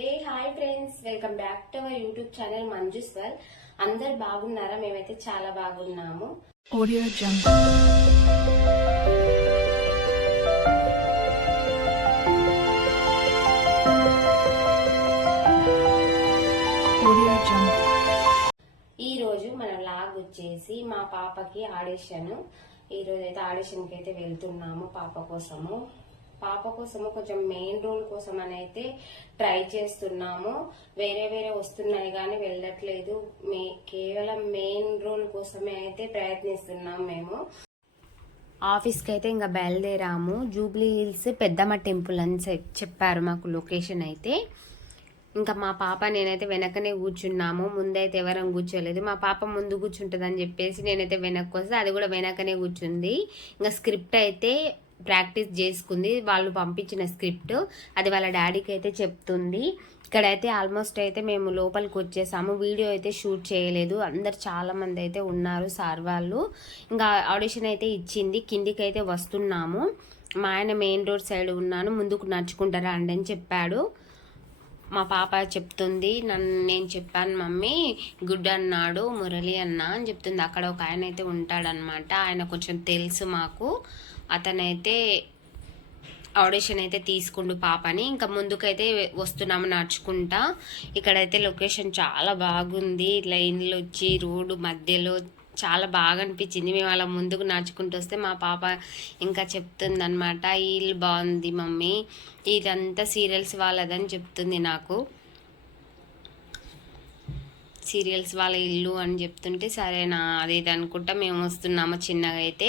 Hey hi friends welcome back to our YouTube channel Manju's వల్ అందరు బాగున్నారా? మేమైతే చాలా బాగున్నాము. Jungle. ఈ రోజు మన లాగ్ వచ్చేసి మా పాపకి ఆడిషన్. ఈ రోజు అయితే ఆడిషన్కి అయితే వెళ్తున్నాము పాప కోసము. పాప కోసము కొంచెం మెయిన్ రోల్ కోసం అని అయితే ట్రై చేస్తున్నాము. వేరే వేరే వస్తున్నాయి కానీ వెళ్ళట్లేదు. మే కేవలం మెయిన్ రోల్ కోసమే అయితే ప్రయత్నిస్తున్నాం మేము. ఆఫీస్కి అయితే ఇంకా బయలుదేరాము. జూబ్లీ హిల్స్ పెద్దమ్మ టెంపుల్ అని చెప్పారు మాకు లొకేషన్ అయితే. ఇంకా మా పాప నేనైతే వెనకనే కూర్చున్నాము. ముందైతే ఎవరం కూర్చోలేదు. మా పాప ముందు కూర్చుంటుందని చెప్పేసి నేనైతే వెనక్కి వస్తే అది కూడా వెనకనే కూర్చుంది. ఇంకా స్క్రిప్ట్ అయితే ప్రాక్టీస్ చేసుకుంది. వాళ్ళు పంపించిన స్క్రిప్ట్ అది వాళ్ళ డాడీకి అయితే చెప్తుంది. ఇక్కడైతే ఆల్మోస్ట్ అయితే మేము లోపలికి వచ్చేసాము. వీడియో అయితే షూట్ చేయలేదు. అందరు చాలామంది అయితే ఉన్నారు సార్ వాళ్ళు. ఇంకా ఆడిషన్ అయితే ఇచ్చింది. కిందికి అయితే వస్తున్నాము. మా ఆయన మెయిన్ రోడ్ సైడ్ ఉన్నాను. ముందుకు నడుచుకుంటారా అండి అని చెప్పాడు. మా పాప చెప్తుంది నన్ను నేను చెప్పాను మమ్మీ గుడ్ అన్నాడు మురళి అన్న అని చెప్తుంది. అక్కడ ఒక ఆయన అయితే ఉంటాడనమాట ఆయన కొంచెం తెలుసు మాకు. అతనైతే ఆడిషన్ అయితే తీసుకుండు పాపని. ఇంకా ముందుకైతే వస్తున్నాము నడుచుకుంటా. ఇక్కడైతే లొకేషన్ చాలా బాగుంది. లైన్లు వచ్చి రోడ్డు మధ్యలో చాలా బాగా అనిపించింది. మేము అలా ముందుకు నడుచుకుంటూ వస్తే మా పాప ఇంకా చెప్తుంది అనమాట ఇల్లు బాగుంది మమ్మీ. ఇదంతా సీరియల్స్ వాళ్ళదని చెప్తుంది నాకు. సీరియల్స్ వాళ్ళ ఇల్లు అని చెప్తుంటే సరేనా అది ఇది అనుకుంటా మేము వస్తున్నాము చిన్నగా అయితే.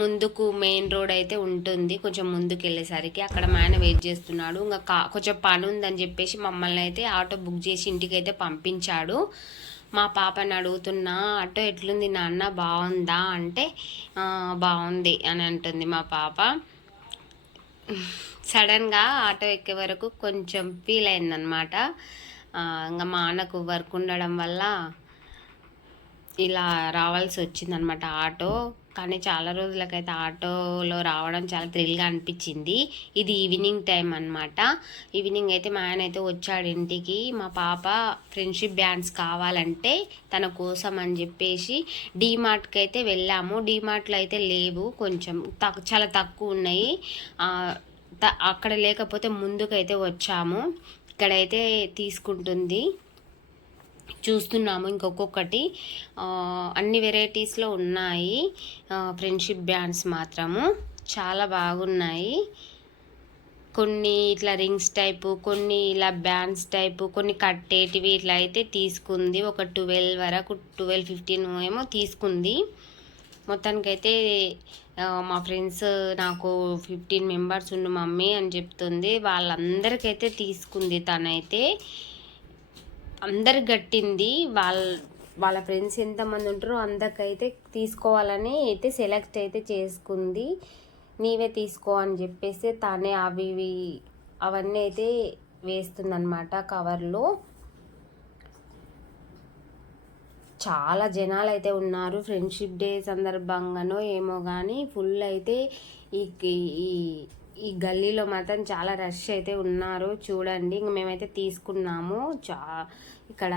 ముందుకు మెయిన్ రోడ్ అయితే ఉంటుంది కొంచెం ముందుకు వెళ్ళేసరికి అక్కడ మా ఆయన వెయిట్ చేస్తున్నాడు. ఇంకా కా కొంచెం పని ఉందని చెప్పేసి మమ్మల్ని అయితే ఆటో బుక్ చేసి ఇంటికి అయితే పంపించాడు. మా పాపని అడుగుతున్నా ఆటో ఎట్లుంది నాన్న బాగుందా? అంటే బాగుంది అని అంటుంది మా పాప. సడన్గా ఆటో ఎక్కే వరకు కొంచెం ఫీల్ అయిందనమాట ఇంకా మా అన్నకు వర్క్ ఉండడం వల్ల ఇలా రావాల్సి వచ్చిందనమాట ఆటో. కానీ చాలా రోజులకైతే ఆటోలో రావడం చాలా థ్రిల్గా అనిపించింది. ఇది ఈవినింగ్ టైం అనమాట ఈవినింగ్ అయితే మా ఆయన అయితే వచ్చాడు ఇంటికి. మా పాప ఫ్రెండ్షిప్ బ్యాండ్స్ కావాలంటే తన కోసం అని చెప్పేసి డీమార్ట్కి అయితే వెళ్ళాము. డీమార్ట్లో అయితే లేవు కొంచెం. తక్ చాలా తక్కువ ఉన్నాయి. అక్కడ లేకపోతే ముందుకైతే వచ్చాము. ఇక్కడైతే తీసుకుంటుంది. చూస్తున్నాము ఇంకొకటి అన్ని వెరైటీస్లో ఉన్నాయి. ఫ్రెండ్షిప్ బ్యాండ్స్ మాత్రము. చాలా బాగున్నాయి. కొన్ని ఇట్లా రింగ్స్ టైపు కొన్ని ఇలా బ్యాండ్స్ టైపు కొన్ని కట్టేటివి ఇట్లా అయితే తీసుకుంది. ఒక ట్వెల్వ్ వరకు ట్వెల్వ్ ఫిఫ్టీన్ ఏమో తీసుకుంది. మొత్తానికైతే మా ఫ్రెండ్స్ నాకు ఫిఫ్టీన్ మెంబర్స్ ఉండు మమ్మీ అని చెప్తుంది. వాళ్ళందరికైతే తీసుకుంది తనైతే. అందరు గట్టింది వాళ్ళ వాళ్ళ ఫ్రెండ్స్ ఎంతమంది ఉంటారో అందరికైతే తీసుకోవాలని అయితే సెలెక్ట్ అయితే చేసుకుంది. నీవే తీసుకో అని చెప్పేసి తానే అవి ఇవి అవన్నీ అయితే వేస్తుందన్నమాట కవర్లో. చాలా జనాలు అయితే ఉన్నారు. ఫ్రెండ్షిప్ డే సందర్భంగానో ఏమో కానీ ఫుల్ అయితే ఈ ఈ ఈ గల్లీలో మాత్రం చాలా రష్ అయితే ఉన్నారు. చూడండి ఇంక మేమైతే తీసుకున్నాము. చా ఇక్కడ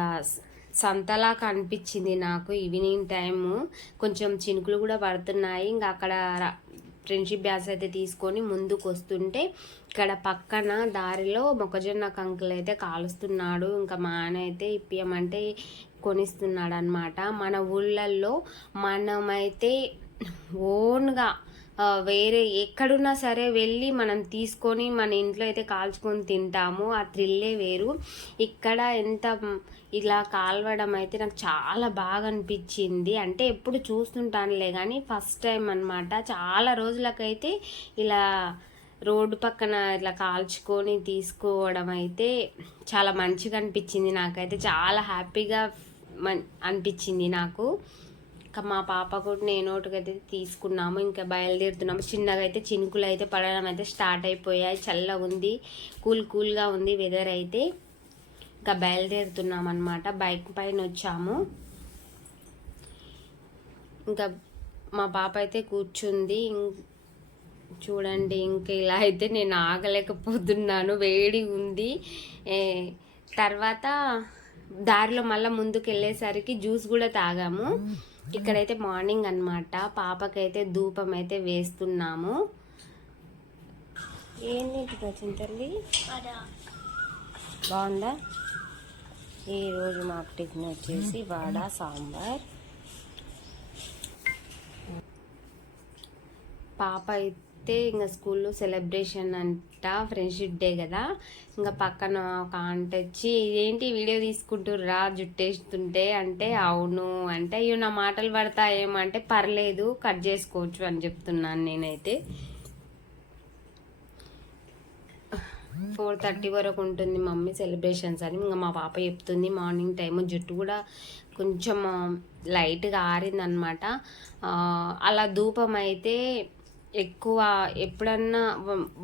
సంతలా కనిపించింది నాకు ఈవినింగ్ టైము. కొంచెం చినుకులు కూడా పడుతున్నాయి. ఇంకా అక్కడ ఫ్రెండ్షిప్ బ్యాస్ అయితే తీసుకొని ముందుకు వస్తుంటే ఇక్కడ పక్కన దారిలో మొక్కజొన్న కంకులు అయితే కాలుస్తున్నాడు. ఇంకా మా ఆయన అయితే ఇప్పియమంటే కొనిస్తున్నాడు అనమాట మన ఊళ్ళల్లో మనమైతే ఓన్గా వేరే ఎక్కడున్నా సరే వెళ్ళి మనం తీసుకొని మన ఇంట్లో అయితే కాల్చుకొని తింటాము. ఆ థ్రిల్లే వేరు. ఇక్కడ ఎంత ఇలా కాల్వడం అయితే నాకు చాలా బాగా అనిపించింది. అంటే ఎప్పుడు చూస్తుంటానులే కానీ ఫస్ట్ టైం అన్నమాట. చాలా రోజులకైతే ఇలా రోడ్డు పక్కన ఇట్లా కాల్చుకొని తీసుకోవడం అయితే చాలా మంచిగా అనిపించింది నాకైతే. చాలా హ్యాపీగా అనిపించింది నాకు. ఇంకా మా పాప కూడా నేను ఒకటికైతే తీసుకున్నాము ఇంకా బయలుదేరుతున్నాము. చిన్నగా అయితే చినుకులు అయితే పడడం అయితే స్టార్ట్ అయిపోయాయి. చల్లగా ఉంది కూల్ కూల్గా ఉంది వెదర్ అయితే. ఇంకా బయలుదేరుతున్నాం అనమాట బైక్ పైన వచ్చాము. ఇంకా మా పాప అయితే కూర్చుంది ఇం- చూడండి ఇంకా ఇలా అయితే నేను ఆగలేకపోతున్నాను వేడి ఉంది తర్వాత దారిలో మళ్ళీ ముందుకు వెళ్ళేసరికి జ్యూస్ కూడా తాగాము. ఇక్కడైతే మార్నింగ్ అన్నమాట. పాపకైతే ధూపం అయితే వేస్తున్నాము ఏంటి వచ్చిన తల్లి? బాగుందా? ఈరోజు మాకు టిఫిన్ వచ్చేసి వడ సాంబార్. పాప అయితే అయితే ఇంకా స్కూల్లో సెలబ్రేషన్ అంట ఫ్రెండ్షిప్ డే కదా. ఇంకా పక్కన ఒక ఆంట వచ్చి ఏంటి వీడియో తీసుకుంటుర్రా? జుట్టేస్తుంటే? అంటే అవును. అంటే అయ్యో నా మాటలు పడతాయేమంటే పర్లేదు కట్ చేసుకోవచ్చు అని చెప్తున్నాను నేనైతే. ఫోర్ థర్టీ వరకు ఉంటుంది మమ్మీ సెలబ్రేషన్స్ అని. ఇంకా మా పాప చెప్తుంది మార్నింగ్ టైం జుట్టు కూడా కొంచెం లైట్గా ఆరిందనమాట. అలా ధూపం అయితే ఎక్కువ ఎప్పుడన్నా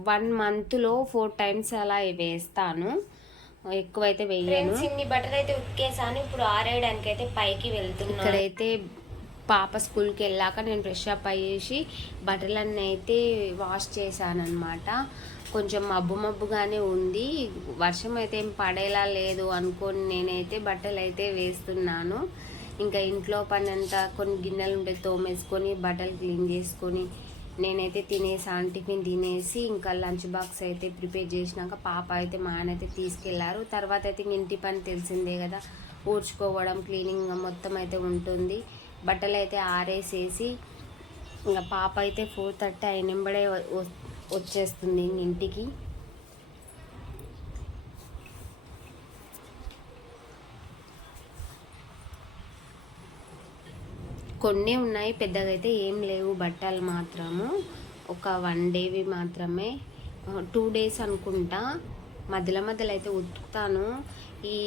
వన్ మంత్లో ఫోర్ టైమ్స్ అలా వేస్తాను. ఎక్కువైతే వేయను ఇన్ని బట్టలు అయితే ఉతికేసాను. ఇప్పుడు ఆరేయడానికి అయితే పైకి వెళ్తున్నా. ఇక్కడైతే పాప స్కూల్కి వెళ్ళాక నేను ఫ్రెష్ అప్ అయ్యేసి బట్టలన్నీ అయితే వాష్ చేశానమాట కొంచెం మబ్బు మబ్బుగానే ఉంది. వర్షం అయితే ఏం పడేలా లేదు అనుకొని నేనైతే బట్టలు అయితే వేస్తున్నాను. ఇంకా ఇంట్లో పని అంతా కొన్ని గిన్నెలు ఉంటే తోమేసుకొని బట్టలు క్లీన్ చేసుకొని నేనైతే తినేసాను టిఫిన్ తినేసి ఇంకా లంచ్ బాక్స్ అయితే ప్రిపేర్ చేసినాక పాప అయితే మా ఆయన అయితే తీసుకెళ్ళారు. తర్వాత అయితే ఇంక ఇంటి పని తెలిసిందే కదా ఊడ్చుకోవడం క్లీనింగ్ మొత్తం అయితే ఉంటుంది. బట్టలు అయితే ఆరేసేసి ఇంకా పాప అయితే ఫోర్ థర్టీ అయినంబడే వచ్చేస్తుంది ఇంటికి. కొన్ని ఉన్నాయి పెద్దగా అయితే ఏం లేవు బట్టలు మాత్రము. ఒక వన్ డేవి మాత్రమే టూ డేస్ అనుకుంటా. మధ్యలో మధ్యలో అయితే ఉతుకుతాను. ఈ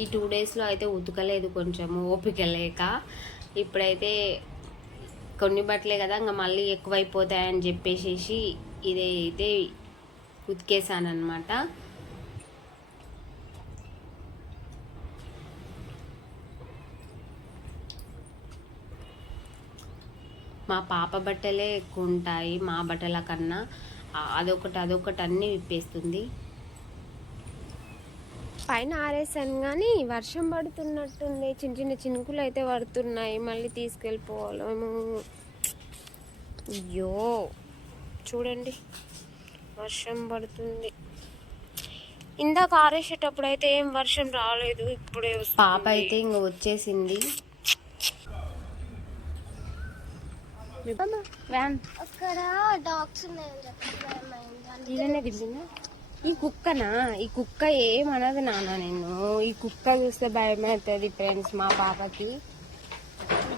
ఈ టూ డేస్లో అయితే ఉతకలేదు కొంచెము ఓపిక లేక. ఇప్పుడైతే కొన్ని బట్టలే కదా ఇంకా మళ్ళీ ఎక్కువైపోతాయని చెప్పేసి అయితే ఉతికేసాను అనమాట మా పాప బట్టలే ఎక్కువ ఉంటాయి మా బట్టల కన్నా. అదొకటి అదొకటి అన్నీ విప్పేస్తుంది. పైన ఆరేసాను కానీ వర్షం పడుతున్నట్టుంది. చిన్న చిన్న చినుకులు అయితే పడుతున్నాయి. మళ్ళీ తీసుకెళ్ళిపోవాలేమో అయ్యో చూడండి. వర్షం పడుతుంది. ఇందాక ఆరేసేటప్పుడు అయితే ఏం వర్షం రాలేదు ఇప్పుడే పాప అయితే ఇంక వచ్చేసింది. వ్యాన్. అక్కడ డాగ్స్ ఈ కుక్కనా? ఈ కుక్క ఏమనదు నాన్న నేను ఈ కుక్క చూస్తే భయం అవుతుంది ఫ్రెండ్స్ మా పాపకి.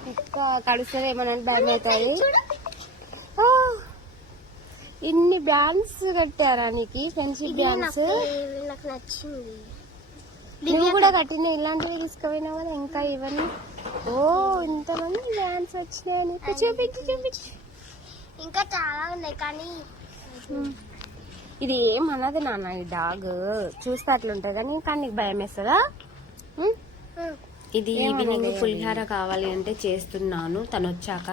ఈ కుక్క కడుస్తుంది ఏమనంటే భయం అవుతుంది ఇన్ని బ్యాండ్స్ కట్టారా నీకు? ఫ్రెండ్షిప్ ఇది బ్యాండ్స్ నాకు నచ్చింది. నువ్వు కూడా కట్టిన ఇలాంటివి తీసుకుపోయినావు కదా ఇంకా ఇవన్నీ ఓ ఇంతమంది బ్యాండ్స్ వచ్చినాయి. నీకు చూపించు చూపించు. ఇంకా చాలా ఉన్నాయి కానీ ఇది ఏమన్నది నాన్న ఈ డాగ్? చూస్తే అట్లుంటుంది కానీ కానీ నీకు భయం వేస్తుందా? ఇది ఈవినింగ్ పులిహార కావాలి అంటే చేస్తున్నాను తను వచ్చాక